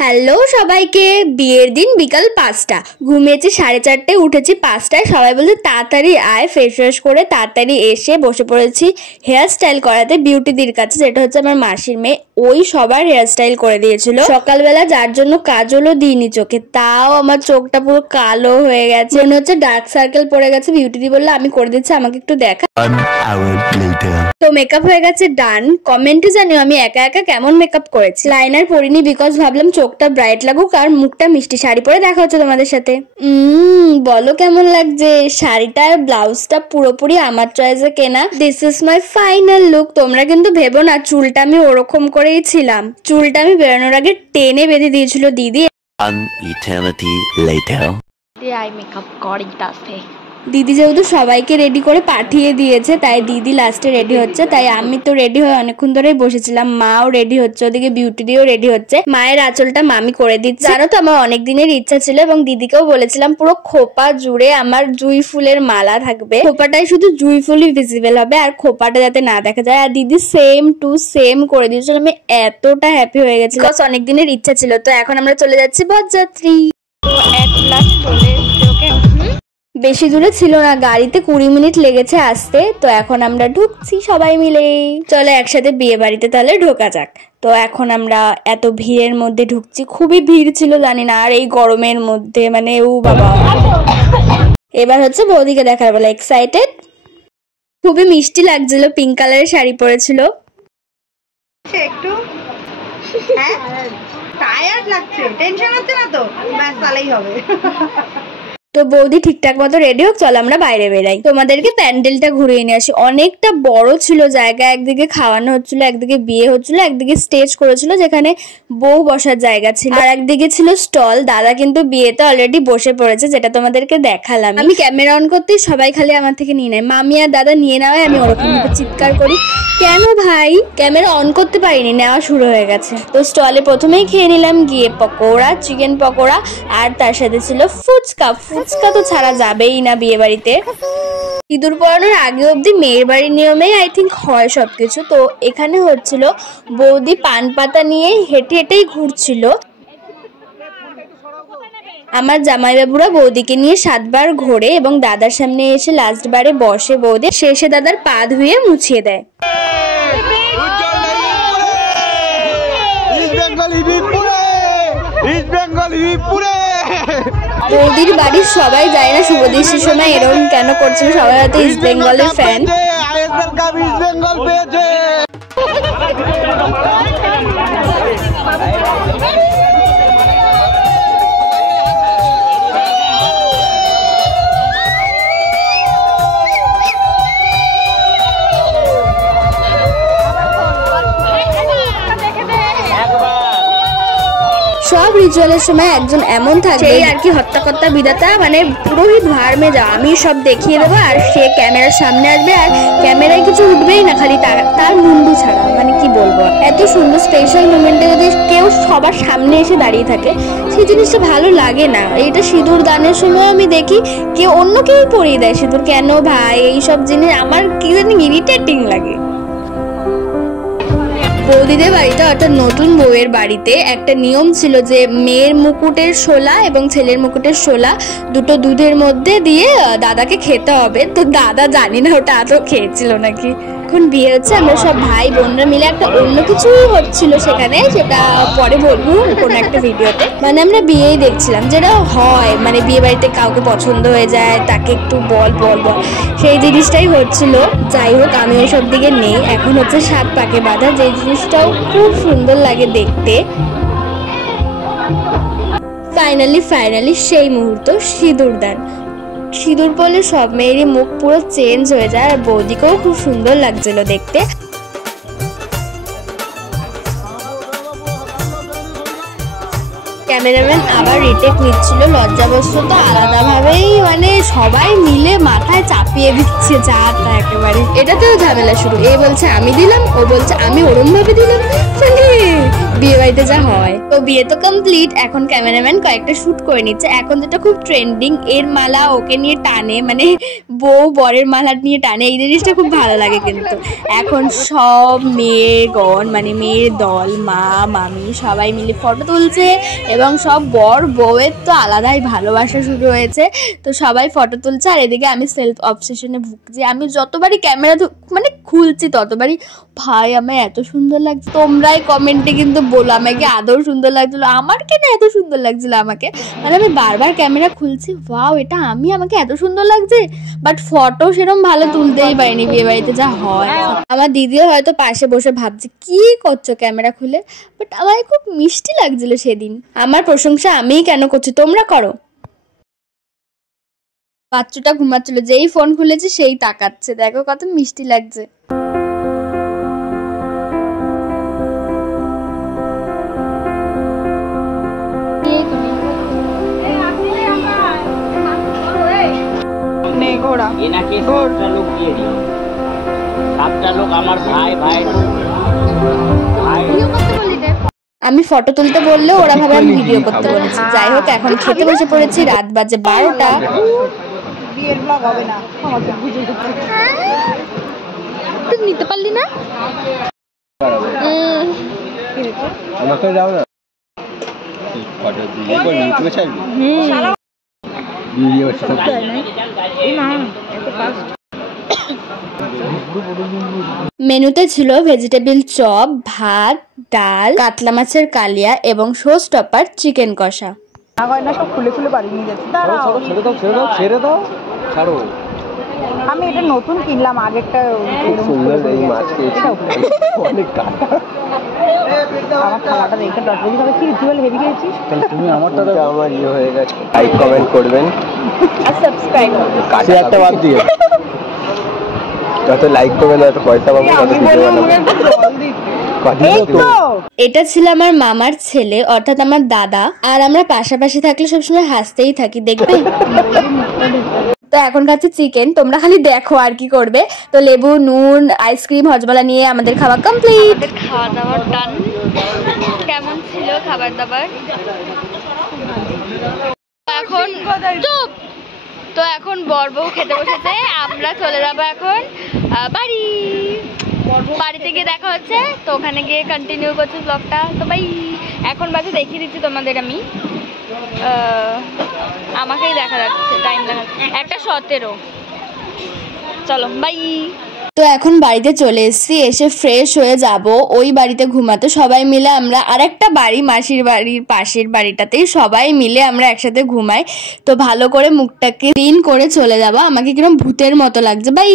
Hello সবাইকে, বিয়ের দিন বিকাল 5টা, ঘুমিয়েছি 4:30, উঠেছি 5টায়। সবাই বলছে তাড়াতাড়ি আয়, ফ্রেশ ফ্রেশ করে তাড়াতাড়ি এসে বসে পড়েছি হেয়ার স্টাইল করাতে বিউটিদির কাছে, যেটা হচ্ছে আমার মাসির মেয়ে। ওই সবার হেয়ার স্টাইল করে দিয়েছিল সকালবেলা, যার জন্য কাজলও দিইনি চোখে, তাও আমার চোখটা পুরো কালো হয়ে গেছে, মনে হচ্ছে ডার্ক সার্কেল পড়ে গেছে। বিউটিদি বললো আমি করে দিচ্ছি, আমাকে একটু দেখা। তো মেকআপ হয়ে গেছে ডান। কমেন্টে জানিও আমি একা একা কেমন মেকআপ করেছি। লাইনার পরিনি বিকজ ভাবলাম চোখটা ব্রাইট লাগুক আর মুখটা মিষ্টি। শাড়ি পরে দেখা হচ্ছে তোমাদের সাথে। বলো কেমন লাগছে শাড়িটা আর ব্লাউজটা, পুরোপুরি আমার চয়েসে কেনা। This is my final look. তোমরা কিন্তু ভেবো না চুলটা আমি ওরকম করেই ছিলাম, চুলটা আমি বেরোনোর আগে টেনে বেঁধে দিয়েছিল দিদি। দিদি যেহেতু সবাইকে রেডি করে পাঠিয়ে দিয়েছে, তাই দিদি লাস্টে রেডি হচ্ছে, তাই আমি তো রেডি হয়ে অনেকক্ষণ ধরেই বসেছিলাম। মাও রেডি হচ্ছে, ওদিকে বিউটি দিয়েও রেডি হচ্ছে। মায়ের আঁচলটা মামি করে দিচ্ছে। জানো তো আমার অনেক দিনের ইচ্ছা ছিল এবং দিদিকেও বলেছিলাম পুরো খোপা জুড়ে আমার জুঁই ফুলের মালা থাকবে, খোপাটাই শুধু জুঁই ফুলই ভিজিবল হবে আর খোপাটা যাতে না দেখা যায়। আর দিদি সেম টু সেম করে দিয়েছিল। আমি এতটা হ্যাপি হয়ে গেছি, অনেক দিনের ইচ্ছা ছিল। তো এখন আমরা চলে যাচ্ছি বরযাত্রী। বেশি দূরে ছিল না, গাড়িতে 20 মিনিট লেগেছে আসতে। তো এখন আমরা ঢুকছি সবাই মিলে। চলো একসাথে বিয়ে বাড়িতে তাহলে ঢোকা যাক। তো এখন আমরা এত ভিড়ের মধ্যে ঢুকছি, খুবই ভিড় ছিল জানি না, আর এই গরমের মধ্যে মানে ও বাবা। এবার হচ্ছে বৌদিকে দেখার বেলা। এক্সাইটেড, খুবই মিষ্টি লাগছিল, পিঙ্ক কালারের শাড়ি পরেছিল। একটু টায়ার্ড লাগছে, টেনশন হচ্ছে না তো, ব্যাস তাহলেই হবে। তো বৌদি ঠিকঠাক মতো রেডি হোক, চলো আমরা বাইরে বেরাই। তোমাদেরকে প্যান্ডেলটা ঘুরিয়ে নিয়ে আসি। অনেকটা বড় ছিল জায়গা, একদিকে খাওয়ানো হচ্ছিল, একদিকে বিয়ে হচ্ছিল, একদিকে স্টেজ করেছিল যেখানে বউ বসার জায়গা ছিল, আর একদিকে ছিল স্টল। দাদা কিন্তু বিয়েতে অলরেডি বসে পড়েছে, যেটা তোমাদেরকে দেখালাম। আমি ক্যামেরা অন করতেই সবাই খালি আমার থেকে নিয়ে নেয়, মামি আর দাদা নিয়ে নেওয়ায় আমি ওরকম চিৎকার করি, কেন ভাই? ক্যামেরা অন করতে পারিনি, নেওয়া শুরু হয়ে গেছে। তো স্টলে প্রথমেই খেয়ে নিলাম গিয়ে পকোড়া, চিকেন পকোড়া, আর তার সাথে ছিল ফুচকা। ফুচকা তো ছাড়া যাবেই না বিয়ে বাড়িতে। সিঁদুর পরানোর আগে অবধি মেয়ের বাড়ির নিয়মেই আই থিঙ্ক হয় সবকিছু। তো এখানে হচ্ছিল বৌদি পান পাতা নিয়ে হেঁটে হেঁটেই ঘুরছিল। আমার জামাইবাবুরা বৌদিকে নিয়ে 7 বার ঘোরে এবং দাদার সামনে এসে লাস্ট বারে বসে বৌদি, শেষে দাদার পা ধুয়ে মুছিয়ে দেয়। বৌদির বাড়ির সবাই যায় না শুভ দৃষ্টির সময় এরকম কেন করছিল, সবাই হয়তো ইস্ট বেঙ্গলের ফ্যান। সব রিচুয়ালের সময় একজন এমন থাকবে আর কি হত্যাকর্তা বিধাতা, মানে পুরোহিত ভার্মে যাও, আমি সব দেখিয়ে দেবো আর সে ক্যামেরার সামনে আসবে আর ক্যামেরায় কিছু উঠবেই না, খালি তার মুন্ডু ছাড়া। মানে কি বলবো, এত সুন্দর স্পেশাল মোমেন্টে যদি কেউ সবার সামনে এসে দাঁড়িয়ে থাকে সেই জিনিসটা ভালো লাগে না। এইটা সিঁদুর দানের সময় আমি দেখি কেউ অন্য কেউ পরিয়ে দেয় সিঁদুর, কেন ভাই? এইসব জিনিস আমার কি জানি ইরিটেটিং লাগে। বৌদিদের বাড়িতে অর্থাৎ নতুন বউয়ের বাড়িতে একটা নিয়ম ছিল যে মেয়ের মুকুটের শোলা এবং ছেলের মুকুটের শোলা দুটো দুধের মধ্যে দিয়ে দাদাকে খেতে হবে। তো দাদা জানি না ওটা আদৌ খেয়েছিল নাকি। এখন বিয়ে হচ্ছে, আমরা সব ভাই বোনরা মিলে একটা অন্য কিছু হচ্ছিল সেখানে, সেটা পরে বলবো কোনো একটা ভিডিওতে। মানে আমরা বিয়েই দেখছিলাম, যেটা হয় মানে বিয়ে বাড়িতে কাউকে পছন্দ হয়ে যায় তাকে একটু বল সেই জিনিসটাই হচ্ছিল। যাই হোক আমি ওইসব দিকে নেই, এখন হচ্ছে 7 পাকে বাঁধা, যে জিনিসটাও খুব সুন্দর লাগে দেখতে। ফাইনালি সেই মুহূর্ত সিঁদুরদান। সিঁদুর পরলে সব মেয়েরই মুখ পুরো চেঞ্জ হয়ে যায়, আর বৌদিকেও খুব সুন্দর লাগছিল দেখতে। ক্যামেরাম্যান আবার রিটেক নিচ্ছিল, লজ্জাবস্তু তো আলাদাভাবেই মানে সবাই মিলে মাথায় চাপিয়ে দিচ্ছে যা তা একেবারে। এটাতেও ঝামেলা শুরু, এ বলছে আমি দিলাম, ও বলছে আমি ওরম ভাবে দিলাম, মানে বিয়ে বাড়িতে যা হয়। তো বিয়ে তো কমপ্লিট, এখন ক্যামেরাম্যান কয়েকটা শুট করে নিচ্ছে। এখন যেটা খুব ট্রেন্ডিং, এর মালা ওকে নিয়ে টানে, মানে বউ বরের মালা নিয়ে টানে, এই জিনিসটা খুব ভালো লাগে। কিন্তু এখন সব মেয়েগণ, মানে মেয়ের দল, মা মামি সবাই মিলে ফটো তুলছে এবং সব বর বউয়ের তো আলাদাই ভালোবাসা শুরু হয়েছে। তো সবাই ফটো তুলছে আর এদিকে আমি সেলফ অবসেশনে ভুগছি। আমি যতবারই ক্যামেরা মানে খুলছি ততবারই ভাই আমার এত সুন্দর লাগছে। তোমরাই কমেন্টে কিন্তু বলো আমাকে আদৌ সুন্দর লাগছিল, আমার কেন এত সুন্দর লাগছিল আমাকে, মানে আমি বারবার ক্যামেরা খুলছি, ওয়াও এটা আমি, আমাকে এত সুন্দর লাগছে। বাট ফটো সেরকম ভালো তুলতেই পারিনি বিয়ে বাড়িতে যা হয়। আমার দিদিও হয়তো পাশে বসে ভাবছে কি করছো ক্যামেরা খুলে, বাট আমার খুব মিষ্টি লাগছিল সেদিন। আমার প্রশংসা আমিই কেন করছি, তোমরা করো। বাচ্চাটা ঘুমাচ্ছিল, যেই ফোন খুলেছে সেই তাকাচ্ছে, দেখো কত মিষ্টি লাগছে। আমি ফটো তুলতে বললেও ওরা ভাবে আমি ভিডিও করতে বলেছি। যাই হোক এখন খেতে বসে পড়েছি, রাত বাজে 12টা। বিয়ের ব্লগ হবে না, তুই নিতে পারলি না? আমাকে যাও না ফটো দিয়ে কোন ইউটিউবে ছাড়বি? ভিডিও করতে নাই না এত ফাস্ট। মেনুতে ছিল ভেজিটেবল চপ, ভাত, ডাল, কাতলা মাছের কালিয়া এবং শো স্টপার চিকেন কষা। না সব খুলে খুলে বাড়ি নিয়ে যাচ্ছে। দাঁড়াও ছেড়ে দাও ছাড়ো। আমি এটা নতুন কিনলাম, আগেরটা সুন্দর এই মাছ খেয়েছি, অনেক কাটা। আমার থালাটা দেখে ডটবি ভাবে কি রিচুয়াল হেভি খেয়েছিস। তুমি আমারটা আমার ইয়ে হয়ে গেছে। লাইক কমেন্ট করবেন আর সাবস্ক্রাইব করবেন, কাছে একটা বাদ দিয়ে। যত লাইক করবেন তত পয়সা পাবো, তত ভিডিও বানাবো। এটা ছিল আমার মামার ছেলে অর্থাৎ আমার দাদা, আর আমরা পাশাপাশি থাকলে সবসময় হাসতেই থাকি, দেখবে। তো এখন খাচ্ছি চিকেন, তোমরা খালি দেখো আর কি করবে। তো লেবু, নুন, আইসক্রিম, হজমলা নিয়ে আমাদের খাওয়া কমপ্লিট। আমাদের খাওয়া দাওয়ার ডান। কেমন ছিল খাবার দাবার? এখন চুপ। তো এখন বর বউ খেতে বসেছে, আমরা চলে যাবো এখন বাড়ি। বাড়িতে গিয়ে দেখা হচ্ছে, তো ওখানে গিয়ে কন্টিনিউ করছি ব্লগটা। তো ভাই এখন বাজে দেখিয়ে দিচ্ছি তোমাদের আমি, আমাকেই দেখা যাচ্ছে, টাইম দেখা যাচ্ছে 1:17। চলো বাই। তো এখন বাড়িতে চলে এসেছি, এসে ফ্রেশ হয়ে যাব ওই বাড়িতে ঘুমাতে। সবাই মিলে আমরা আরেকটা বাড়ি, মাসির বাড়ির পাশের বাড়িটাতেই সবাই মিলে আমরা একসাথে ঘুমাই। তো ভালো করে মুখটাকে ক্লিন করে চলে যাবো, আমাকে কিরকম ভূতের মতো লাগছে। বাই।